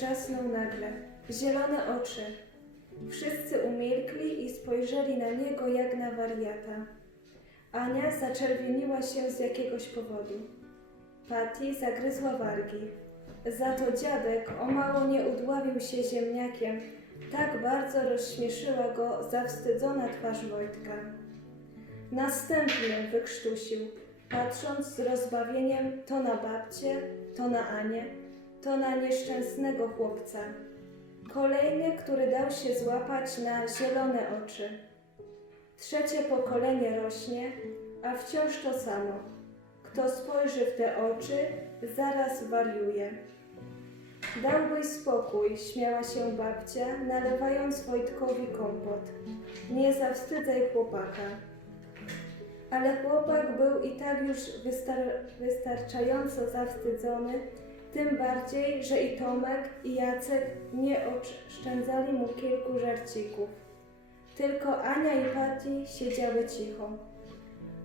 wrzasnął nagle. Zielone oczy. Wszyscy umilkli i spojrzeli na niego jak na wariata. Ania zaczerwieniła się z jakiegoś powodu. Patty zagryzła wargi. Za to dziadek o mało nie udławił się ziemniakiem. Tak bardzo rozśmieszyła go zawstydzona twarz Wojtka. Następny wykrztusił, patrząc z rozbawieniem to na babcię, to na Anię, to na nieszczęsnego chłopca. Kolejny, który dał się złapać na zielone oczy. Trzecie pokolenie rośnie, a wciąż to samo. Kto spojrzy w te oczy, zaraz wariuje. Dałbyś spokój, śmiała się babcia, nalewając Wojtkowi kompot. Nie zawstydzaj chłopaka. Ale chłopak był i tak już wystar- wystarczająco zawstydzony, tym bardziej, że i Tomek, i Jacek nie oszczędzali mu kilku żarcików. Tylko Ania i Pati siedziały cicho.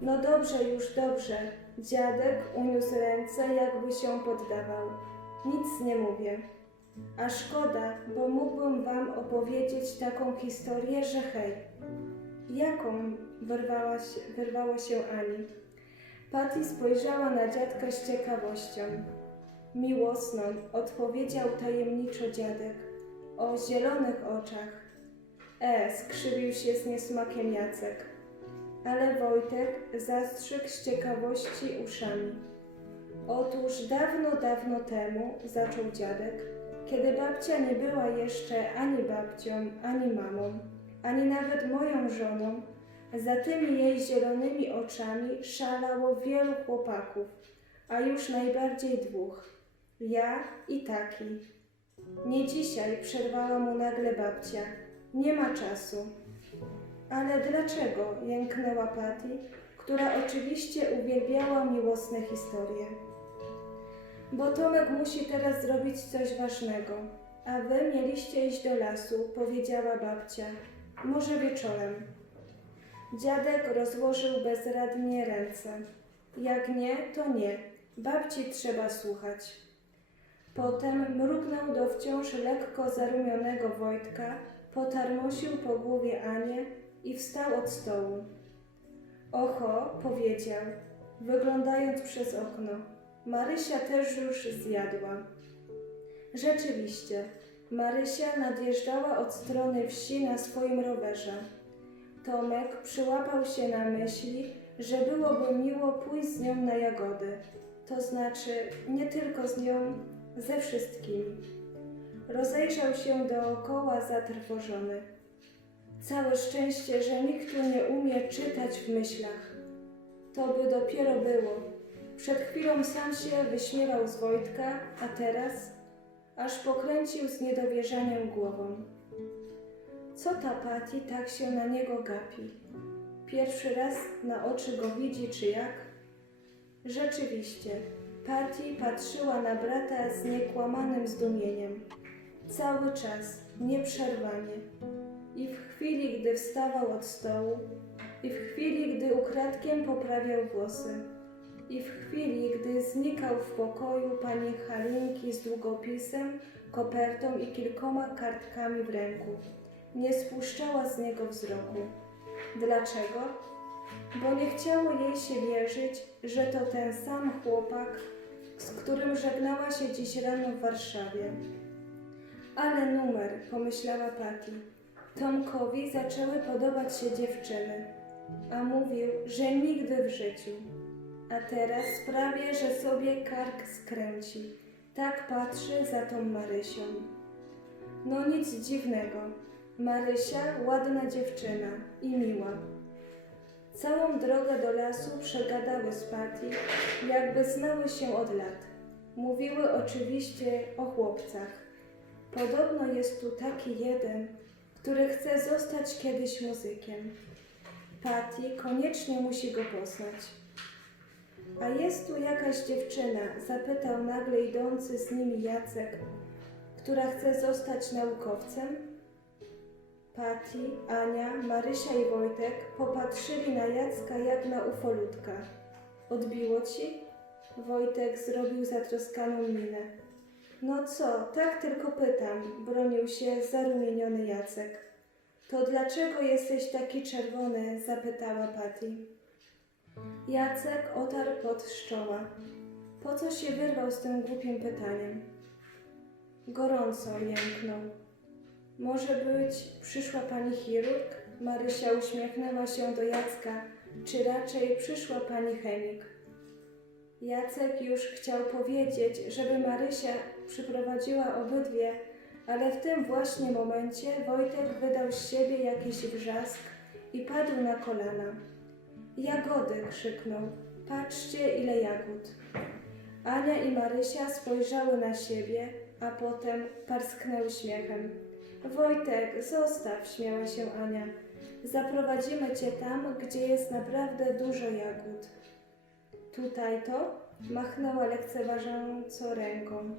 No dobrze, już dobrze. Dziadek uniósł ręce, jakby się poddawał. Nic nie mówię. A szkoda, bo mógłbym wam opowiedzieć taką historię, że hej. Jaką? Się, wyrwało się Ani. Patty spojrzała na dziadka z ciekawością. Miłosną, odpowiedział tajemniczo dziadek. O zielonych oczach. E, skrzywił się z niesmakiem Jacek. Ale Wojtek zastrzygł z ciekawości uszami. Otóż dawno, dawno temu, zaczął dziadek, kiedy babcia nie była jeszcze ani babcią, ani mamą, ani nawet moją żoną, za tymi jej zielonymi oczami szalało wielu chłopaków, a już najbardziej dwóch. Ja i taki. Nie dzisiaj, przerwała mu nagle babcia. Nie ma czasu. Ale dlaczego? jęknęła Patty, która oczywiście uwielbiała miłosne historie. Bo Tomek musi teraz zrobić coś ważnego, a wy mieliście iść do lasu, powiedziała babcia. Może wieczorem. Dziadek rozłożył bezradnie ręce. Jak nie, to nie. Babci trzeba słuchać. Potem mrugnął do wciąż lekko zarumionego Wojtka, potarmosił po głowie Anię i wstał od stołu. Oho, powiedział, wyglądając przez okno. Marysia też już zjadła. Rzeczywiście, Marysia nadjeżdżała od strony wsi na swoim rowerze. Tomek przyłapał się na myśli, że byłoby miło pójść z nią na jagody, to znaczy nie tylko z nią, ze wszystkimi. Rozejrzał się dookoła zatrwożony. Całe szczęście, że nikt tu nie umie czytać w myślach. To by dopiero było. Przed chwilą sam się wyśmiewał z Wojtka, a teraz aż pokręcił z niedowierzaniem głową. Co ta Pati tak się na niego gapi? Pierwszy raz na oczy go widzi, czy jak? Rzeczywiście, Pati patrzyła na brata z niekłamanym zdumieniem. Cały czas, nieprzerwanie. I w chwili, gdy wstawał od stołu, i w chwili, gdy ukradkiem poprawiał włosy, i w chwili, gdy znikał w pokoju pani Halinki z długopisem, kopertą i kilkoma kartkami w ręku, nie spuszczała z niego wzroku. Dlaczego? Bo nie chciało jej się wierzyć, że to ten sam chłopak, z którym żegnała się dziś rano w Warszawie. Ale numer, pomyślała Patty. Tomkowi zaczęły podobać się dziewczyny, a mówił, że nigdy w życiu. A teraz sprawię, że sobie kark skręci. Tak patrzy za tą Marysią. No nic dziwnego. Marysia ładna dziewczyna i miła. Całą drogę do lasu przegadały z Patty, jakby znały się od lat. Mówiły oczywiście o chłopcach. Podobno jest tu taki jeden, który chce zostać kiedyś muzykiem. Patty koniecznie musi go poznać. A jest tu jakaś dziewczyna, zapytał nagle idący z nimi Jacek, która chce zostać naukowcem? Pati, Ania, Marysia i Wojtek popatrzyli na Jacka jak na ufolutka. Odbiło ci? Wojtek zrobił zatroskaną minę. No co, tak tylko pytam, bronił się zarumieniony Jacek. To dlaczego jesteś taki czerwony? zapytała Patty. Jacek otarł pot z czoła. Po co się wyrwał z tym głupim pytaniem? Gorąco jęknął. Może być przyszła pani chirurg? Marysia uśmiechnęła się do Jacka. Czy raczej przyszła pani chemik? Jacek już chciał powiedzieć, żeby Marysia przyprowadziła obydwie, ale w tym właśnie momencie Wojtek wydał z siebie jakiś wrzask i padł na kolana. Jagody! krzyknął. Patrzcie, ile jagód. Ania i Marysia spojrzały na siebie, a potem parsknęły śmiechem. Wojtek, zostaw, śmiała się Ania. Zaprowadzimy cię tam, gdzie jest naprawdę dużo jagód. Tutaj to? Machnęła lekceważąco ręką.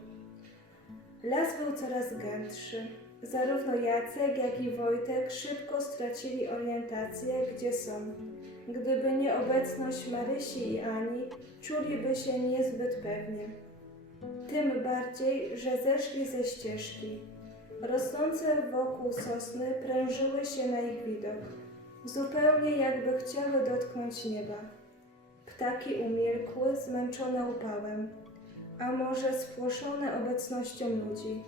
Las był coraz gęstszy. Zarówno Jacek, jak i Wojtek szybko stracili orientację, gdzie są. Gdyby nie obecność Marysi i Ani, czuliby się niezbyt pewnie. Tym bardziej, że zeszli ze ścieżki. Rosnące wokół sosny prężyły się na ich widok, zupełnie jakby chciały dotknąć nieba. Ptaki umilkły, zmęczone upałem, a może spłoszone obecnością ludzi.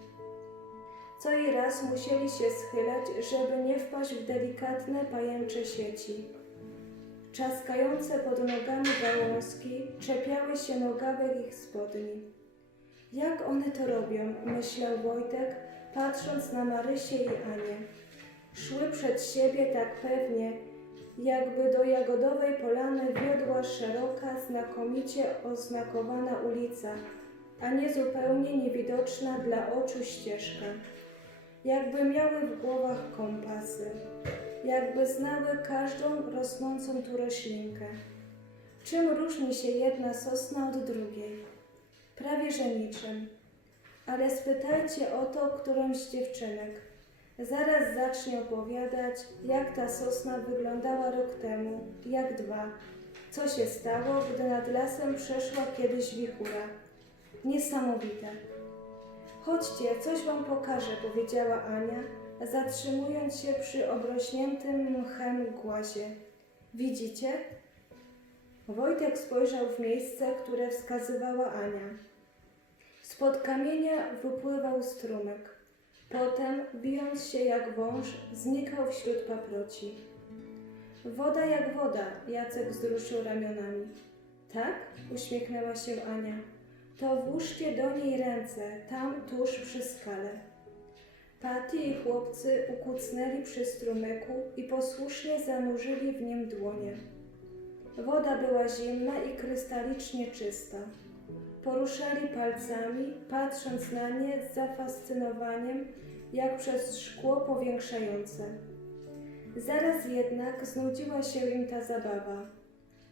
Co i raz musieli się schylać, żeby nie wpaść w delikatne pajęcze sieci. Czaskające pod nogami gałązki czepiały się nogawek ich spodni. Jak one to robią, myślał Wojtek, patrząc na Marysię i Anię. Szły przed siebie tak pewnie, jakby do Jagodowej Polany wiodła szeroka, znakomicie oznakowana ulica, a nie zupełnie niewidoczna dla oczu ścieżka. Jakby miały w głowach kompasy, jakby znały każdą rosnącą tu roślinkę. Czym różni się jedna sosna od drugiej? Prawie że niczym. Ale spytajcie o to którąś z dziewczynek. Zaraz zacznie opowiadać, jak ta sosna wyglądała rok temu, jak dwa. Co się stało, gdy nad lasem przeszła kiedyś wichura. Niesamowite. Chodźcie, coś wam pokażę, powiedziała Ania, zatrzymując się przy obrośniętym mchem głazie. Widzicie? Wojtek spojrzał w miejsce, które wskazywała Ania. Spod kamienia wypływał strumyk. Potem, bijąc się jak wąż, znikał wśród paproci. Woda jak woda, Jacek wzruszył ramionami. Tak? uśmiechnęła się Ania. To włóżcie do niej ręce, tam tuż przy skale. Patty i chłopcy ukucnęli przy strumyku i posłusznie zanurzyli w nim dłonie. Woda była zimna i krystalicznie czysta. Poruszali palcami, patrząc na nie z zafascynowaniem, jak przez szkło powiększające. Zaraz jednak znudziła się im ta zabawa.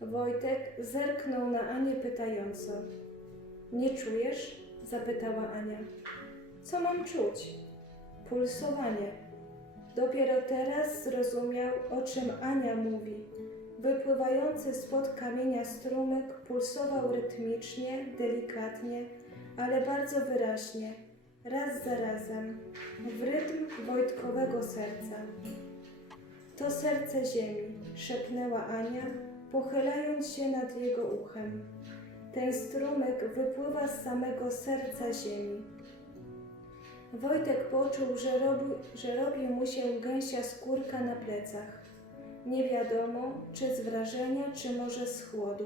Wojtek zerknął na Anię pytająco. Nie czujesz? zapytała Ania. Co mam czuć? Pulsowanie. Dopiero teraz zrozumiał, o czym Ania mówi. Wypływający spod kamienia strumyk pulsował rytmicznie, delikatnie, ale bardzo wyraźnie, raz za razem, w rytm Wojtkowego serca. To serce ziemi, szepnęła Ania, pochylając się nad jego uchem. Ten strumyk wypływa z samego serca ziemi. Wojtek poczuł, że robi, że robi mu się gęsia skórka na plecach. Nie wiadomo, czy z wrażenia, czy może z chłodu.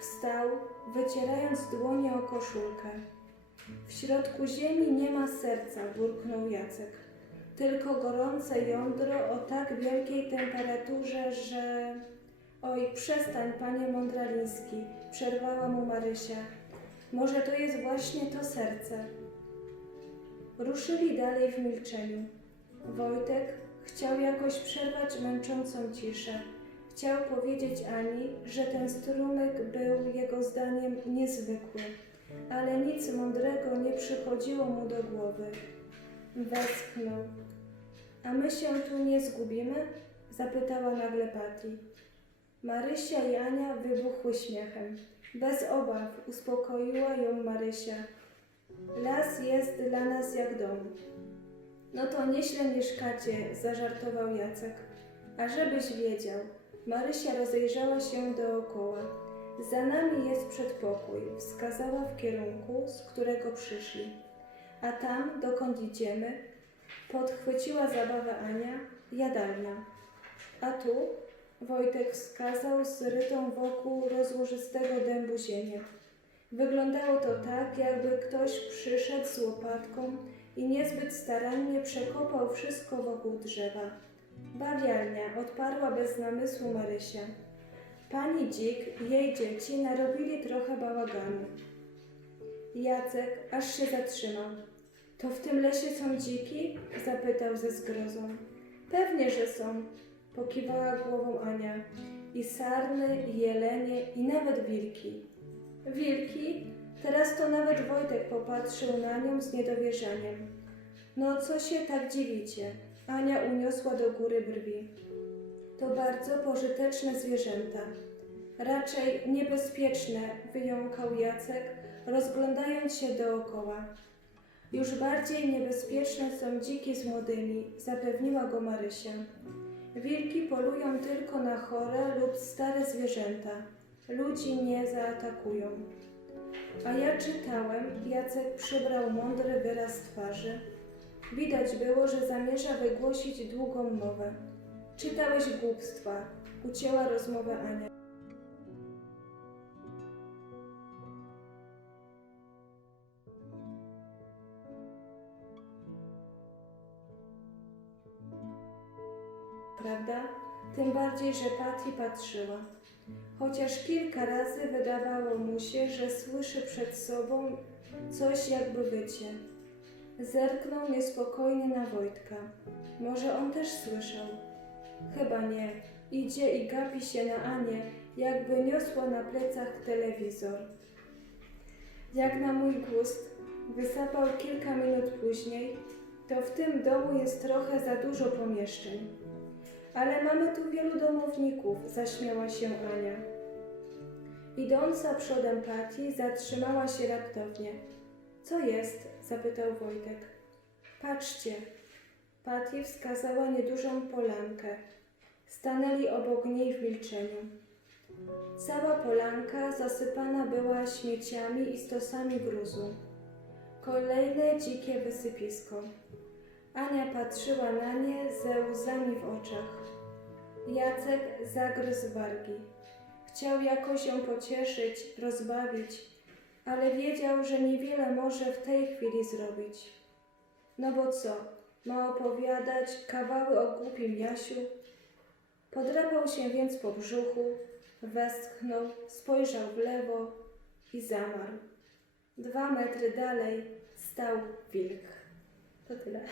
Wstał, wycierając dłonie o koszulkę. W środku ziemi nie ma serca, burknął Jacek. Tylko gorące jądro o tak wielkiej temperaturze, że... Oj, przestań, panie Mądraliński, przerwała mu Marysia. Może to jest właśnie to serce. Ruszyli dalej w milczeniu. Wojtek chciał jakoś przerwać męczącą ciszę. Chciał powiedzieć Ani, że ten strumyk był jego zdaniem niezwykły, ale nic mądrego nie przychodziło mu do głowy. Westchnął. A my się tu nie zgubimy? zapytała nagle Patty. Marysia i Ania wybuchły śmiechem. Bez obaw uspokoiła ją Marysia. Las jest dla nas jak dom. No to nieźle mieszkacie, zażartował Jacek. A żebyś wiedział, Marysia rozejrzała się dookoła. Za nami jest przedpokój, wskazała w kierunku, z którego przyszli. A tam, dokąd idziemy, podchwyciła zabawę Ania, jadalnia. A tu Wojtek wskazał zrytą wokół rozłożystego dębu ziemię. Wyglądało to tak, jakby ktoś przyszedł z łopatką i niezbyt starannie przekopał wszystko wokół drzewa. Bawialnia, odparła bez namysłu Marysia. Pani Dzik i jej dzieci narobili trochę bałaganu. Jacek aż się zatrzymał. To w tym lesie są dziki? zapytał ze zgrozą. Pewnie, że są, pokiwała głową Ania. I sarny, i jelenie, i nawet wilki. Wilki? Teraz to nawet Wojtek popatrzył na nią z niedowierzaniem. No co się tak dziwicie? Ania uniosła do góry brwi. To bardzo pożyteczne zwierzęta. Raczej niebezpieczne, wyjąkał Jacek, rozglądając się dookoła. Już bardziej niebezpieczne są dziki z młodymi, zapewniła go Marysia. Wilki polują tylko na chore lub stare zwierzęta. Ludzi nie zaatakują. A ja czytałem, Jacek przybrał mądry wyraz twarzy. Widać było, że zamierza wygłosić długą mowę. Czytałeś głupstwa, ucięła rozmowę Ania. Prawda? Tym bardziej, że Patty patrzyła. Chociaż kilka razy wydawało mu się, że słyszy przed sobą coś jakby wycie. Zerknął niespokojnie na Wojtka. Może on też słyszał? Chyba nie. Idzie i gapi się na Anię, jakby niosła na plecach telewizor. Jak na mój gust, wysapał kilka minut później, to w tym domu jest trochę za dużo pomieszczeń. Ale mamy tu wielu domowników, zaśmiała się Ania. Idąca przodem Pati zatrzymała się raptownie. Co jest? zapytał Wojtek. Patrzcie. Pati wskazała niedużą polankę. Stanęli obok niej w milczeniu. Cała polanka zasypana była śmieciami i stosami gruzu. Kolejne dzikie wysypisko. Ania patrzyła na nie ze łzami w oczach. Jacek zagryzł wargi. Chciał jakoś ją pocieszyć, rozbawić, ale wiedział, że niewiele może w tej chwili zrobić. No bo co, ma opowiadać kawały o głupim Jasiu? Podrapał się więc po brzuchu, westchnął, spojrzał w lewo i zamarł. Dwa metry dalej stał wilk. To tyle.